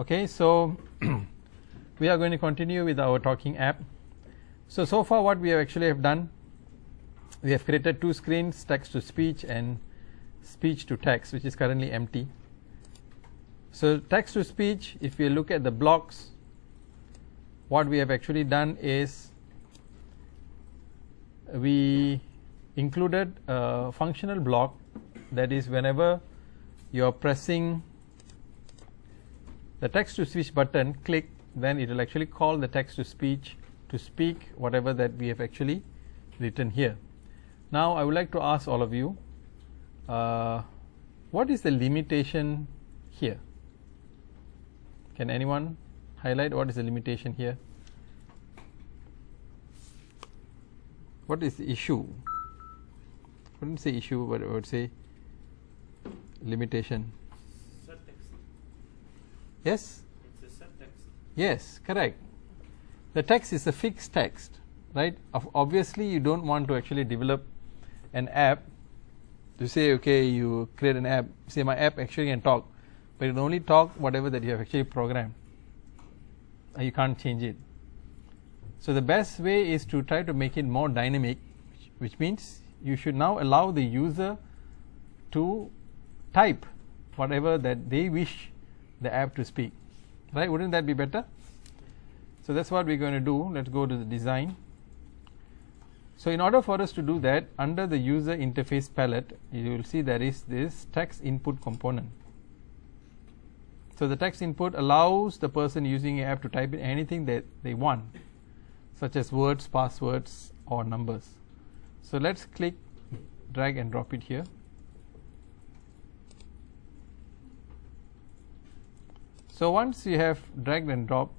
Okay, so we are going to continue with our talking app. So far what we have actually have done, we have created two screens, text to speech and speech to text, which is currently empty. So text to speech, if you look at the blocks, what we have actually done is we included a functional block, that is whenever you are pressing the text to speech button, click, then it will actually call the text to speech to speak whatever that we have actually written here. Now I would like to ask all of you, what is the limitation here? Can anyone highlight what is the limitation here? What is the issue? I wouldn't say issue, but I would say limitation. Yes? It's a subtext. Yes, correct. The text is a fixed text, right? Obviously, you don't want to actually develop an app to say, okay, you create an app, say my app actually can talk, but it will only talk whatever that you have actually programmed. You can't change it. So the best way is to try to make it more dynamic, which means you should now allow the user to type whatever that they wish the app to speak, right? Wouldn't that be better? So that's what we're going to do. Let's go to the design. So in order for us to do that, under the user interface palette, you will see there is this text input component. So the text input allows the person using an app to type in anything that they want, such as words, passwords, or numbers. So let's click, drag and drop it here. So once you have dragged and dropped,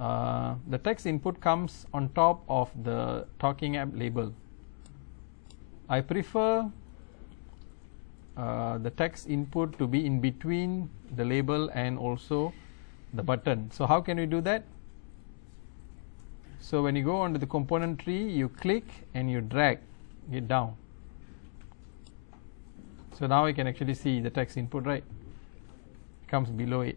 the text input comes on top of the talking app label. I prefer the text input to be in between the label and also the button. So how can we do that? So when you go onto the component tree, you click and you drag it down. So now you can actually see the text input, right? Comes below it.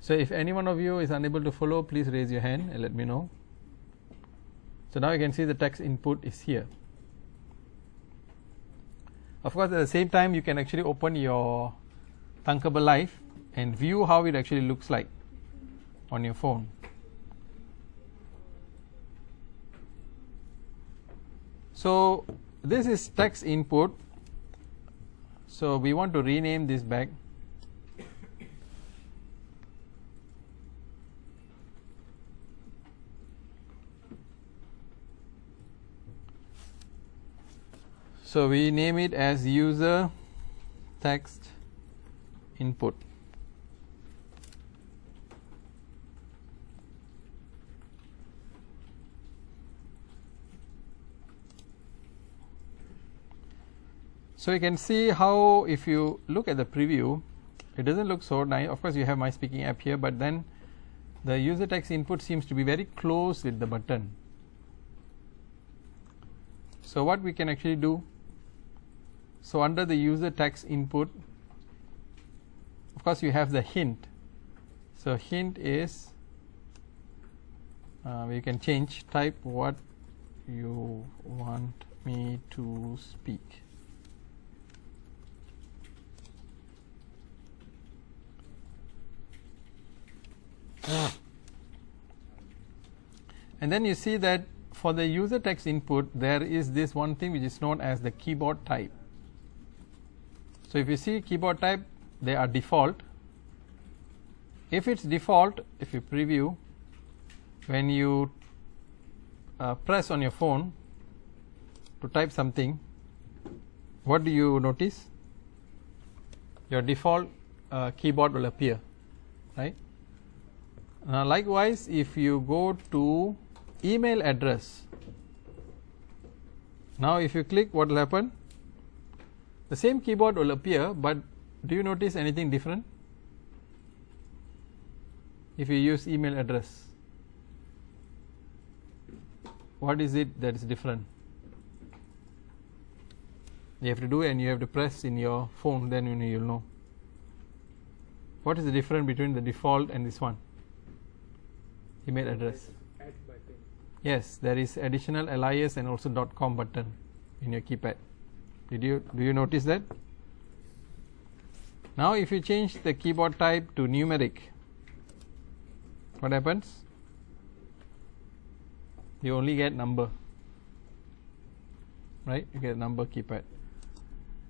So if any one of you is unable to follow, please raise your hand and let me know. So now you can see the text input is here. Of course, at the same time, you can actually open your Thunkable Live and view how it actually looks like on your phone. So this is text input. So we want to rename this back. So we name it as user text input. So you can see how, if you look at the preview, it doesn't look so nice. Of course, you have my speaking app here, but then the user text input seems to be very close with the button. So what we can actually do, so under the user text input, of course you have the hint. So hint is, we can change, type what you want me to speak. And then you see that for the user text input, there is this one thing which is known as the keyboard type. So if you see keyboard type, they are default. If it's default, if you preview, when you press on your phone to type something, what do you notice? Your default keyboard will appear, right? Now likewise, if you go to email address, now if you click, what will happen? The same keyboard will appear, but do you notice anything different if you use email address? What is it that is different? You have to do it and you have to press in your phone, then you'll know. What is the difference between the default and this one? Email address. Add button. Yes, there is additional LIS and also .com button in your keypad. Do you notice that? Now if you change the keyboard type to numeric, what happens? You only get number, right? You get number keypad.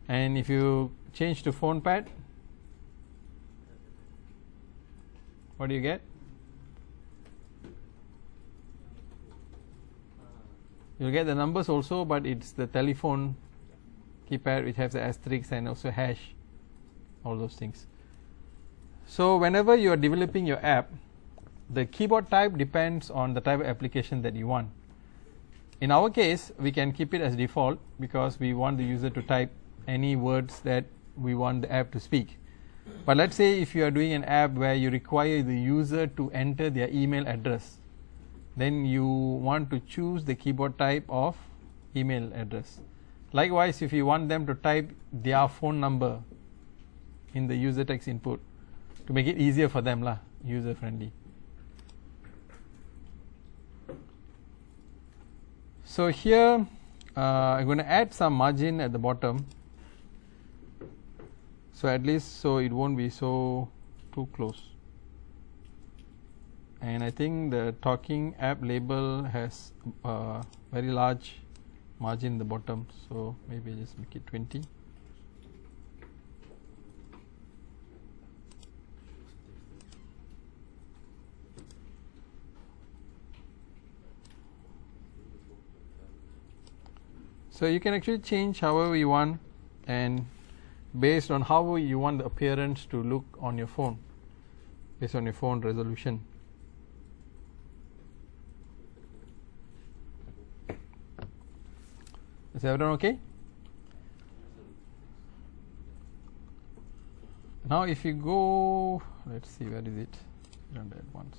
And if you change to phone pad, what do you get? You'll get the numbers also, but it's the telephone keypad which has the asterisk and also hash, all those things. So whenever you are developing your app, the keyboard type depends on the type of application that you want. In our case, we can keep it as default because we want the user to type any words that we want the app to speak. But let's say if you are doing an app where you require the user to enter their email address, then you want to choose the keyboard type of email address. Likewise, if you want them to type their phone number in the user text input to make it easier for them, user friendly. So here I'm going to add some margin at the bottom, so at least so it won't be so too close. And I think the talking app label has a very large margin in the bottom, so maybe just make it 20. So you can actually change however you want, and based on how you want the appearance to look on your phone, based on your phone resolution. Is everyone okay? Now if you go, let's see, where is it? Run that once.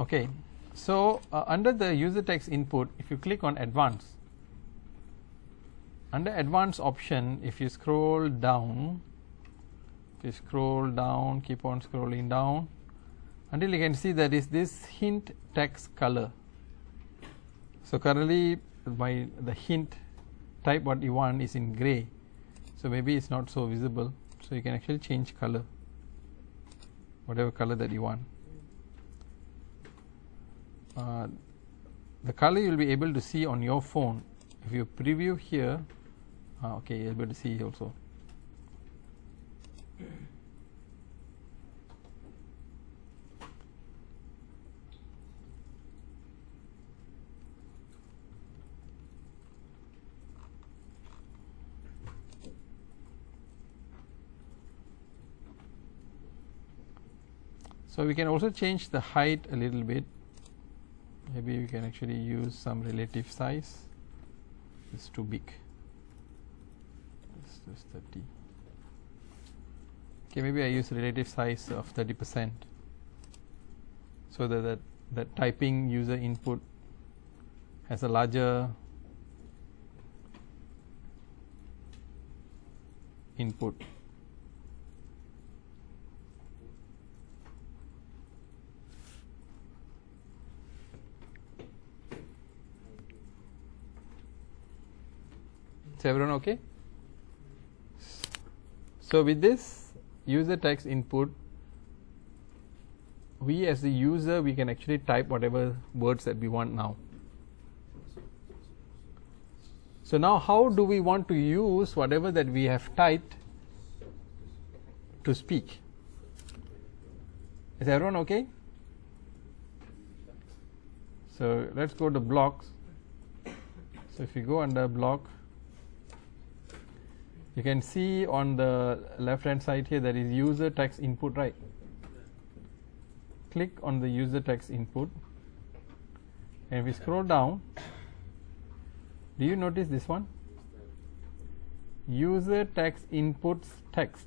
Okay, so under the user text input, if you click on advanced, under advanced option, if you scroll down, keep on scrolling down until you can see there is this hint text color. So currently the hint type what you want is in gray, so maybe it's not so visible, so you can actually change color, whatever color that you want. The color you'll be able to see on your phone. If you preview here, okay, you'll be able to see also. So we can also change the height a little bit. Maybe we can actually use some relative size. It's too big. It's just 30. Okay, maybe I use relative size of 30%, so that typing user input has a larger input. Is everyone okay? So with this user text input, we as the user, we can actually type whatever words that we want now. So now how do we want to use whatever that we have typed to speak? Is everyone okay? So let's go to blocks. So if you go under block, you can see on the left hand side here there is user text input, right? Click on the user text input, and if we scroll down, do you notice this one? User text inputs text,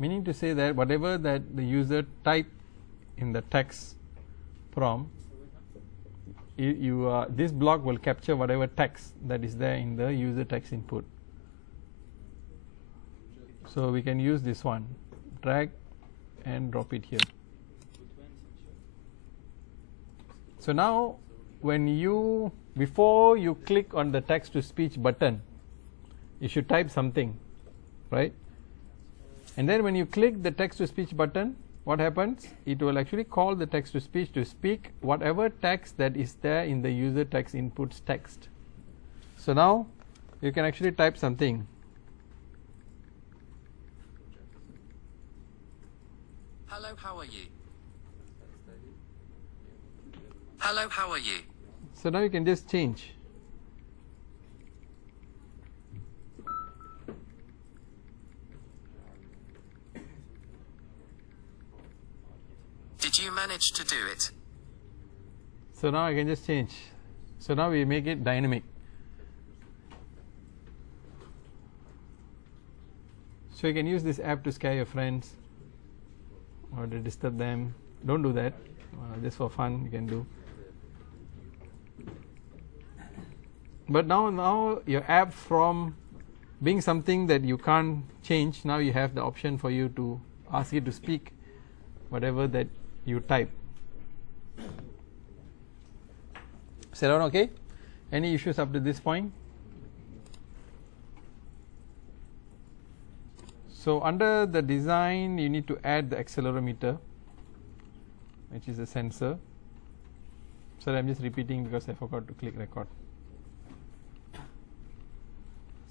meaning to say that whatever that the user type in the text prompt, this block will capture whatever text that is there in the user text input. So we can use this one, drag and drop it here. So now before you click on the text to speech button, you should type something, right? And then when you click the text to speech button, what happens? It will actually call the text to speech to speak whatever text that is there in the user text inputs text. So now you can actually type something. Hello, how are you? Hello, how are you? So now you can just change. Did you manage to do it? So now I can just change. So now we make it dynamic. So you can use this app to scare your friends or to disturb them. Don't do that. Just for fun you can do. But now your app, from being something that you can't change, now you have the option for you to ask it to speak whatever that you type. Is that okay? Any issues up to this point? So under the design, you need to add the accelerometer, which is a sensor. So I'm just repeating because I forgot to click record.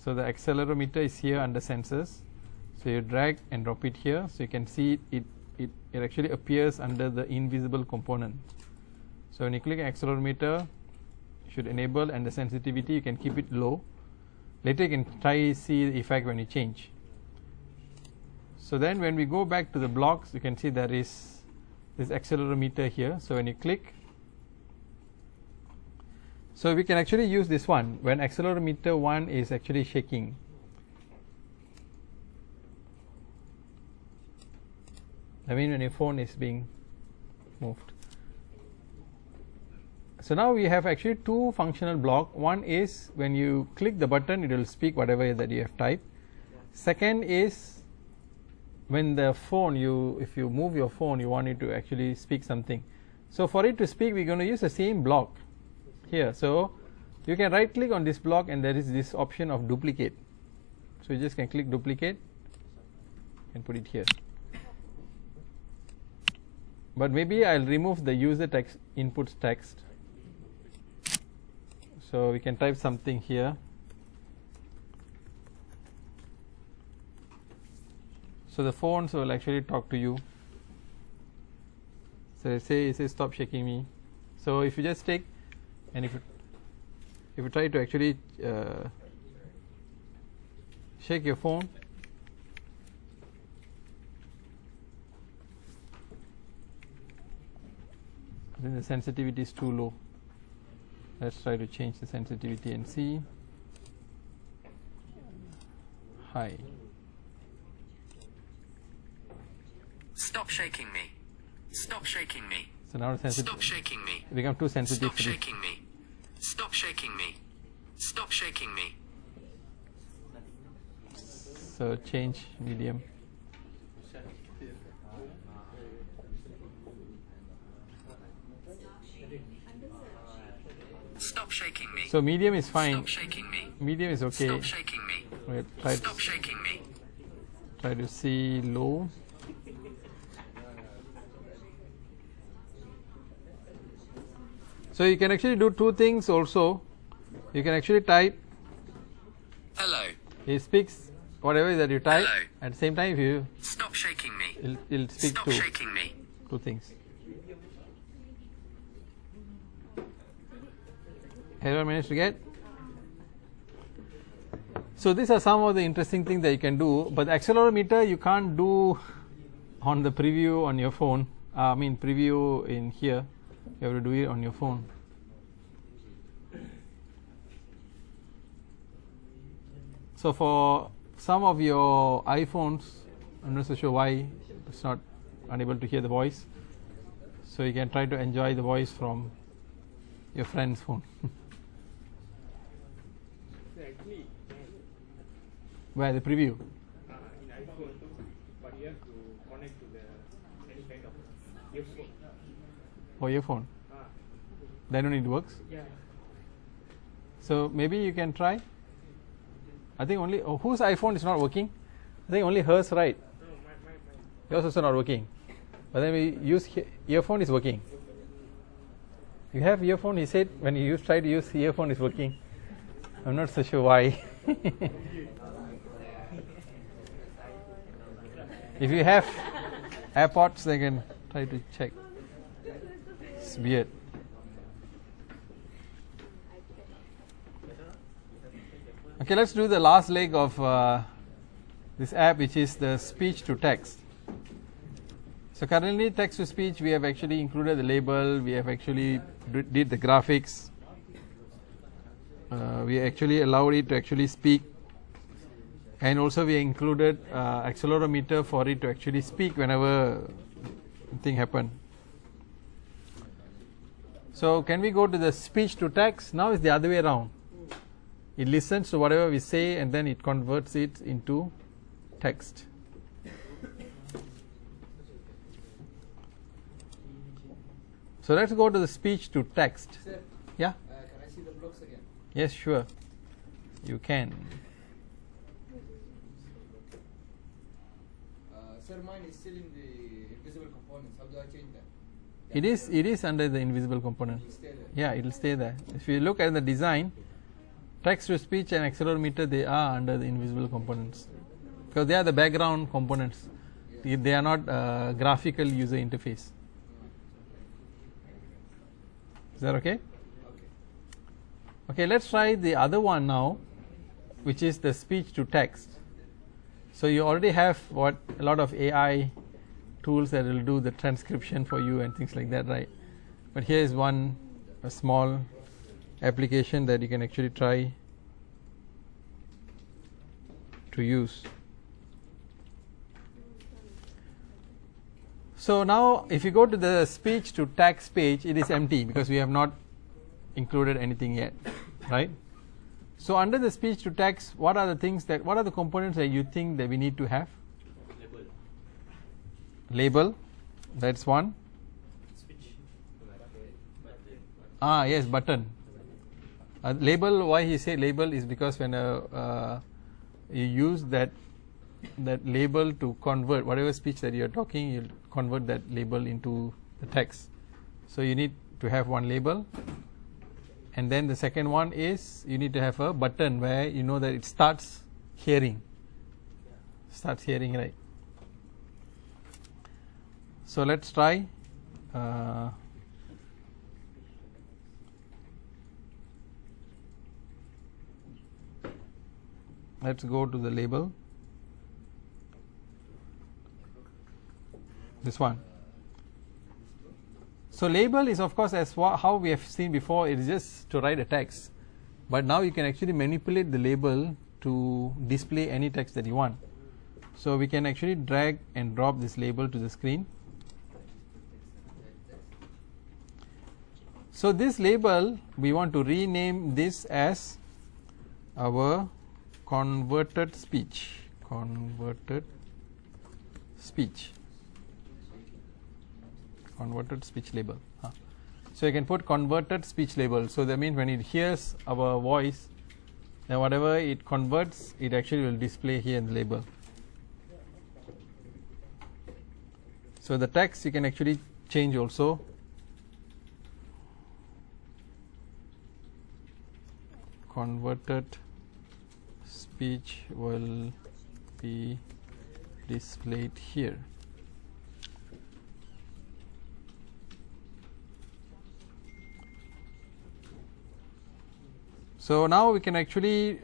So the accelerometer is here under sensors. So you drag and drop it here, so you can see it actually appears under the invisible component. So when you click accelerometer, you should enable, and the sensitivity you can keep it low. Later you can try see the effect when you change. So then when we go back to the blocks, you can see there is this accelerometer here. So when you click, so we can actually use this one when accelerometer 1 is actually shaking. I mean when your phone is being moved. So now we have actually two functional blocks. One is when you click the button, it will speak whatever that you have typed. Second is when the phone, if you move your phone, you want it to actually speak something. So for it to speak, we're going to use the same block here. So you can right click on this block and there is this option of duplicate. So you just can click duplicate and put it here. But maybe I'll remove the user text inputs text. So we can type something here. So the phones will actually talk to you. So it says stop shaking me. So if you just take and if you try to actually shake your phone, then the sensitivity is too low. Let's try to change the sensitivity and see. High. Stop shaking me. Stop shaking me. So now the Stop shaking me. become too sensitive. Stop shaking me. Stop shaking me. Stop shaking me. So change medium. Stop shaking me. So medium is fine. Stop shaking me. Medium is okay. Stop shaking me. Wait, Stop shaking me. try to see low. So you can actually do two things also. You can actually type. Hello. It speaks whatever that you type. Hello. At the same time, if you Stop shaking me. it'll speak Stop to shaking me. two things. Everyone managed to get? So these are some of the interesting things that you can do, but the accelerometer you can't do on the preview on your phone. I mean preview in here. You have to do it on your phone. So for some of your iPhones, I'm not so sure why it's not unable to hear the voice. So you can try to enjoy the voice from your friend's phone. Actually, Where the preview? in iPhone, but you have to connect to the any kind of earphone. Or your phone? Then only it works. Yeah. So maybe you can try. I think only whose iPhone is not working? I think only hers, right? No, my. Yours also not working. But then we use earphone is working. You have earphone. He said when you try to use earphone is working. I'm not so sure why. If you have AirPods, they can try to check. It's weird. Okay, let's do the last leg of this app, which is the speech to text. So currently, text to speech, we have actually included the label. We have actually did the graphics. We actually allowed it to actually speak, and also we included accelerometer for it to actually speak whenever thing happen. So can we go to the speech to text? Now it's the other way around. It listens to whatever we say and then it converts it into text. So let's go to the speech to text. Sir, Yeah? can I see the blocks again? Yes, sure. You can. Sir, mine is still in the invisible components. How do I change that? It is under the invisible component. It'll stay there. Yeah, it will stay there. If you look at the design, text to speech and accelerometer, they are under the invisible components because they are the background components. They are not graphical user interface. Is that okay? Okay. Okay, let's try the other one now, which is the speech to text. So you already have a lot of AI tools that will do the transcription for you and things like that, right? But here is a small application that you can actually try to use. So now if you go to the speech to text page, it is empty because we have not included anything yet, right? So under the speech to text, what are the components that you think that we need to have? Label, that's one. Yes, button. Label, why he say label is because when you use that label to convert whatever speech that you are talking, you'll convert that label into the text. So you need to have one label, and then the second one is you need to have a button where you know that it starts hearing, right? So let's try. Let's go to the label. This one. So label is of course as how we have seen before, it is just to write a text. But now you can actually manipulate the label to display any text that you want. So we can actually drag and drop this label to the screen. So this label, we want to rename this as our converted speech. Converted speech label. So you can put converted speech label. So that means when it hears our voice, then whatever it converts, it actually will display here in the label. So the text you can actually change also. Converted speech will be displayed here. So now we can actually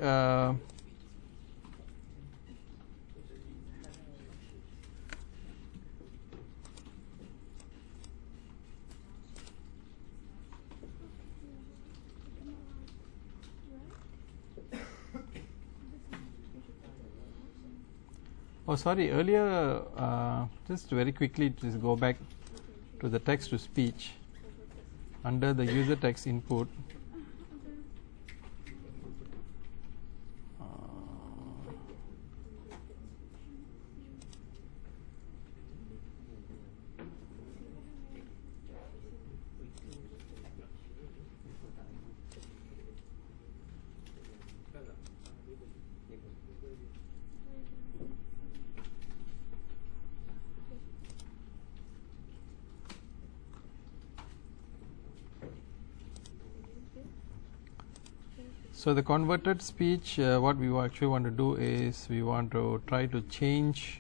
earlier, just very quickly just go back to the text to speech. under the user text input, so the converted speech, what we actually want to do is we want to try to change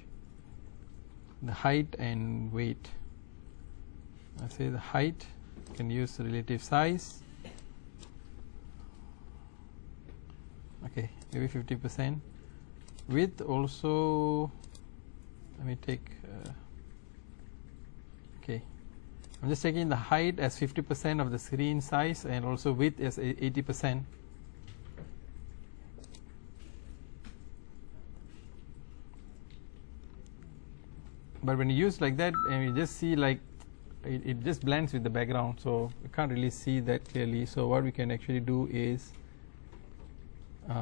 the height and weight. I say the height, you can use relative size, okay, maybe 50%. Width also, let me take, okay, I'm just taking the height as 50% of the screen size and also width as 80%. But when you use like that, and you just see like it just blends with the background, so you can't really see that clearly. So what we can actually do is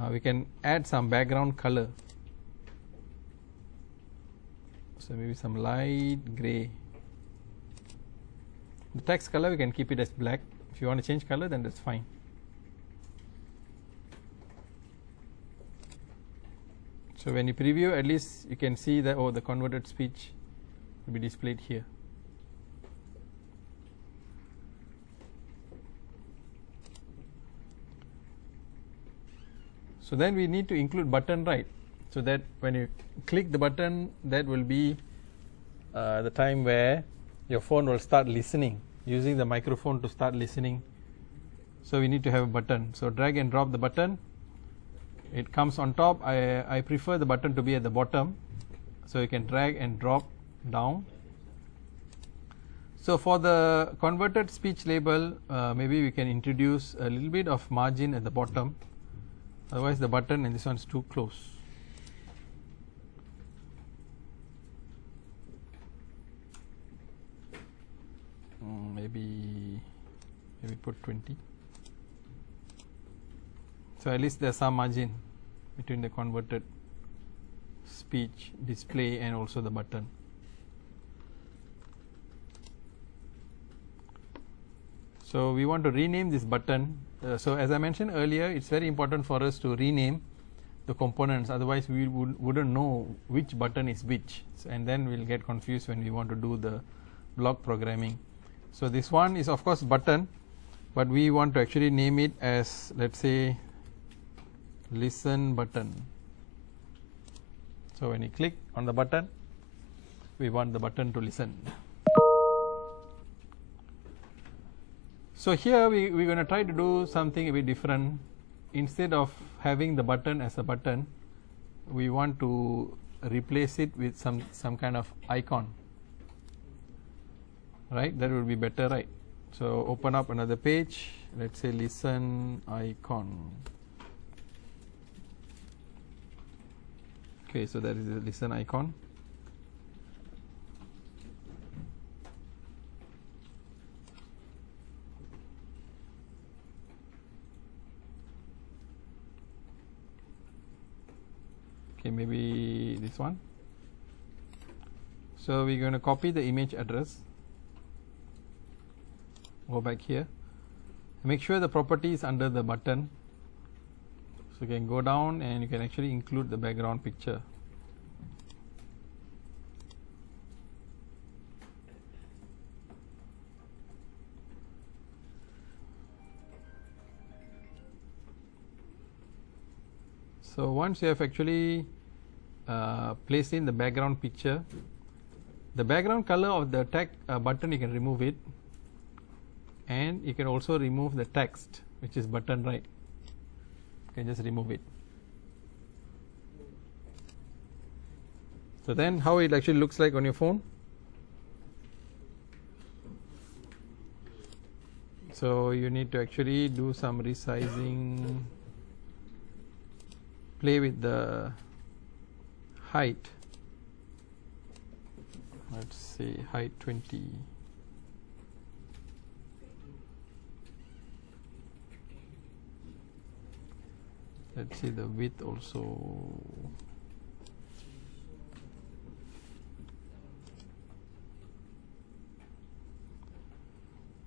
we can add some background color. So maybe some light gray. The text color we can keep it as black. If you want to change color, then that's fine. So when you preview, at least you can see that, oh, the converted speech will be displayed here. So then we need to include button, right? So that when you click the button, that will be the time where your phone will start listening, using the microphone to start listening. So we need to have a button. So drag and drop the button. It comes on top. I prefer the button to be at the bottom, so you can drag and drop down. So for the converted speech label, maybe we can introduce a little bit of margin at the bottom, otherwise the button and this one is too close. Maybe put 20. So at least there's some margin between the converted speech display and also the button. So we want to rename this button. So as I mentioned earlier, it's very important for us to rename the components, otherwise we wouldn't know which button is which, and then we'll get confused when we want to do the block programming. So this one is of course button, but we want to actually name it as, let's say, listen button. So when you click on the button, we want the button to listen. So here we're going to try to do something a bit different. Instead of having the button as a button, we want to replace it with some kind of icon, right? That would be better, right? So open up another page, let's say listen icon. Okay, so that is the listen icon. Okay, maybe this one. So we're going to copy the image address, go back here, make sure the property is under the button. So you can go down and you can actually include the background picture. So once you have actually placed in the background picture, the background color of the text button, you can remove it, and you can also remove the text which is button, right? You can just remove it. So then how it actually looks like on your phone. So you need to actually do some resizing, play with the height. Let's say height 20. let's see the width also.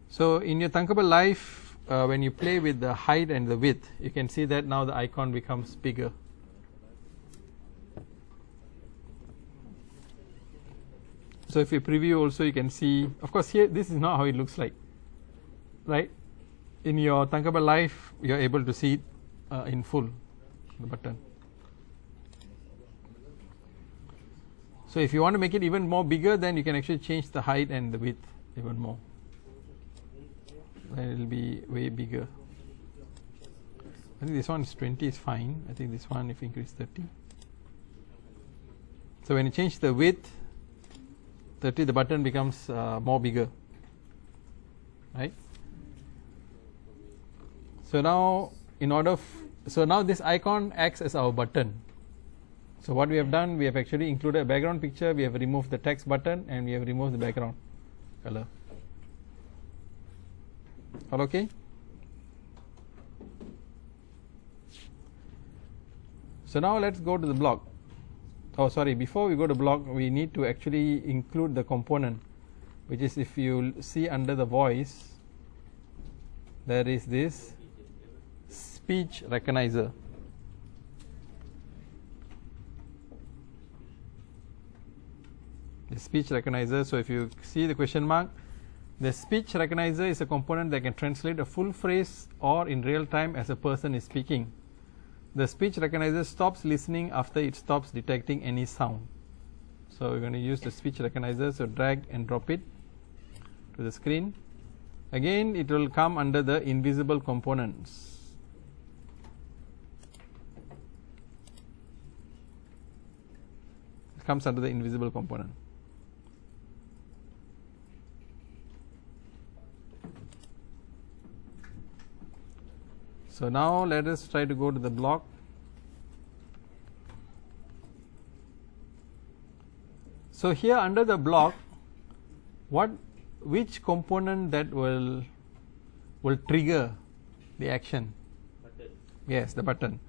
So in your Thunkable Live, when you play with the height and the width, you can see that now the icon becomes bigger. So if you preview also, you can see, of course here this is not how it looks like, right? In your Thunkable Live, you are able to see it in full, the button. So if you want to make it even more bigger, then you can actually change the height and the width even more. Then it will be way bigger. I think this one is 20 is fine. I think this one if you increase 30. So when you change the width 30, the button becomes more bigger, right? So now so now this icon acts as our button. So what we have done, we have actually included a background picture, we have removed the text button, and we have removed the background color. All okay? So now let's go to the block. Oh sorry, before we go to block, we need to actually include the component, which is, if you see under the voice, there is this speech recognizer. The speech recognizer. So if you see the question mark, the speech recognizer is a component that can translate a full phrase or in real time as a person is speaking. The speech recognizer stops listening after it stops detecting any sound. So we're going to use the speech recognizer. So drag and drop it to the screen. Again, it will come under the invisible components. It comes under the invisible component. So now let us try to go to the block. So here under the block, which component that will trigger the action? Button. Yes, the button.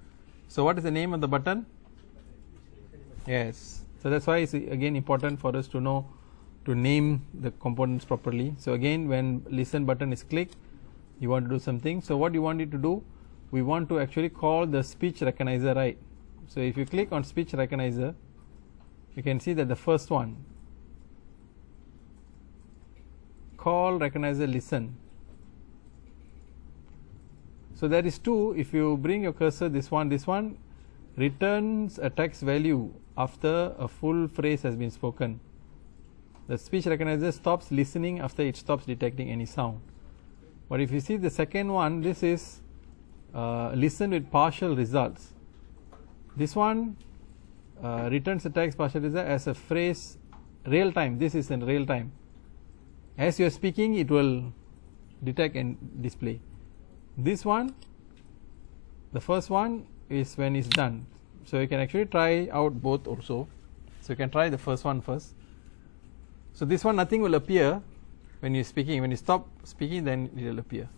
So what is the name of the button? Yes. So that's why it's again important for us to know to name the components properly. So again, when listen button is clicked, you want to do something. So what you want it to do? We want to actually call the speech recognizer, right? So if you click on speech recognizer, you can see that the first one, call recognizer listen. So there is two. If you bring your cursor, this one returns a text value after a full phrase has been spoken. The speech recognizer stops listening after it stops detecting any sound. But if you see the second one, this is listen with partial results. This one returns a text partial result as a phrase real time. This is in real time. As you are speaking, it will detect and display. This one, the first one, is when it's done. So you can actually try out both also. So you can try the first one first. So this one, nothing will appear when you're speaking. When you stop speaking, then it will appear.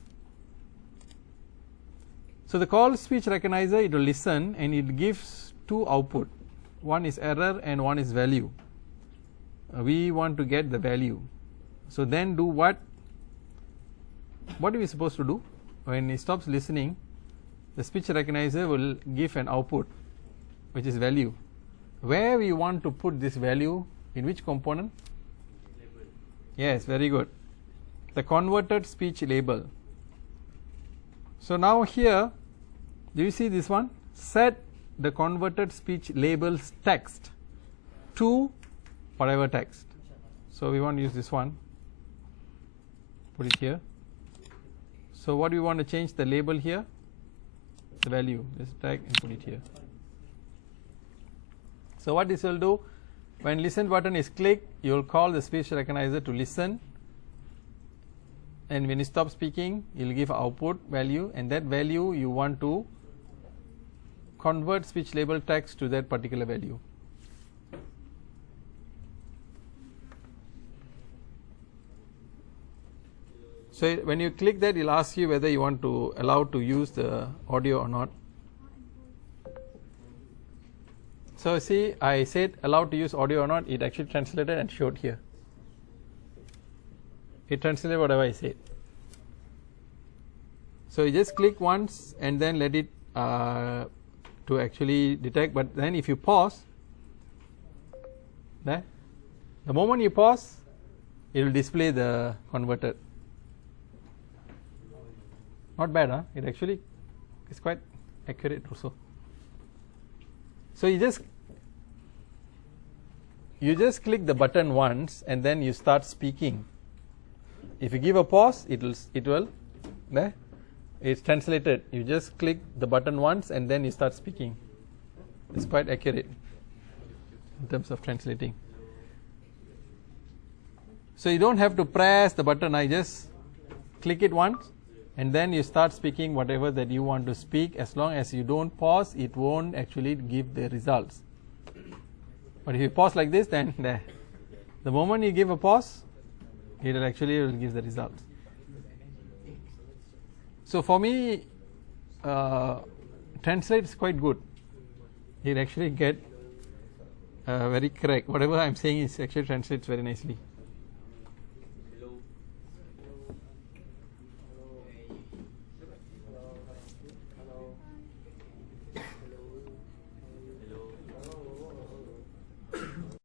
So the call speech recognizer, it will listen and it gives two output. One is error and one is value. We want to get the value. So then do what? What are we supposed to do? When it stops listening, the speech recognizer will give an output, which is value. Where we want to put this value, in which component? Label. Yes, very good. The converted speech label. So now here, do you see this one? Set the converted speech labels text to whatever text. So we want to use this one. Put it here. So what do we want to change the label here? The value. Just drag and put it here. So what this will do, when listen button is clicked, you will call the speech recognizer to listen. And when you stop speaking, you will give output value, and that value you want to convert speech label text to that particular value. So when you click that, it will ask you whether you want to allow to use the audio or not. So see, I said allowed to use audio or not, it actually translated and showed here. It translated whatever I said. So you just click once and then let it to actually detect, but then if you pause, there, the moment you pause, it will display the converted. Not bad, huh? It actually is quite accurate also. So you just click the button once and then you start speaking. If you give a pause, it will there, it's translated. You just click the button once and then you start speaking. It's quite accurate in terms of translating. So you don't have to press the button. I just click it once and then you start speaking whatever that you want to speak. As long as you don't pause, it won't actually give the results. But if you pause like this, then there, the moment you give a pause, it will actually give the results. So for me, translate is quite good. It actually get very correct. Whatever I'm saying is actually translates very nicely.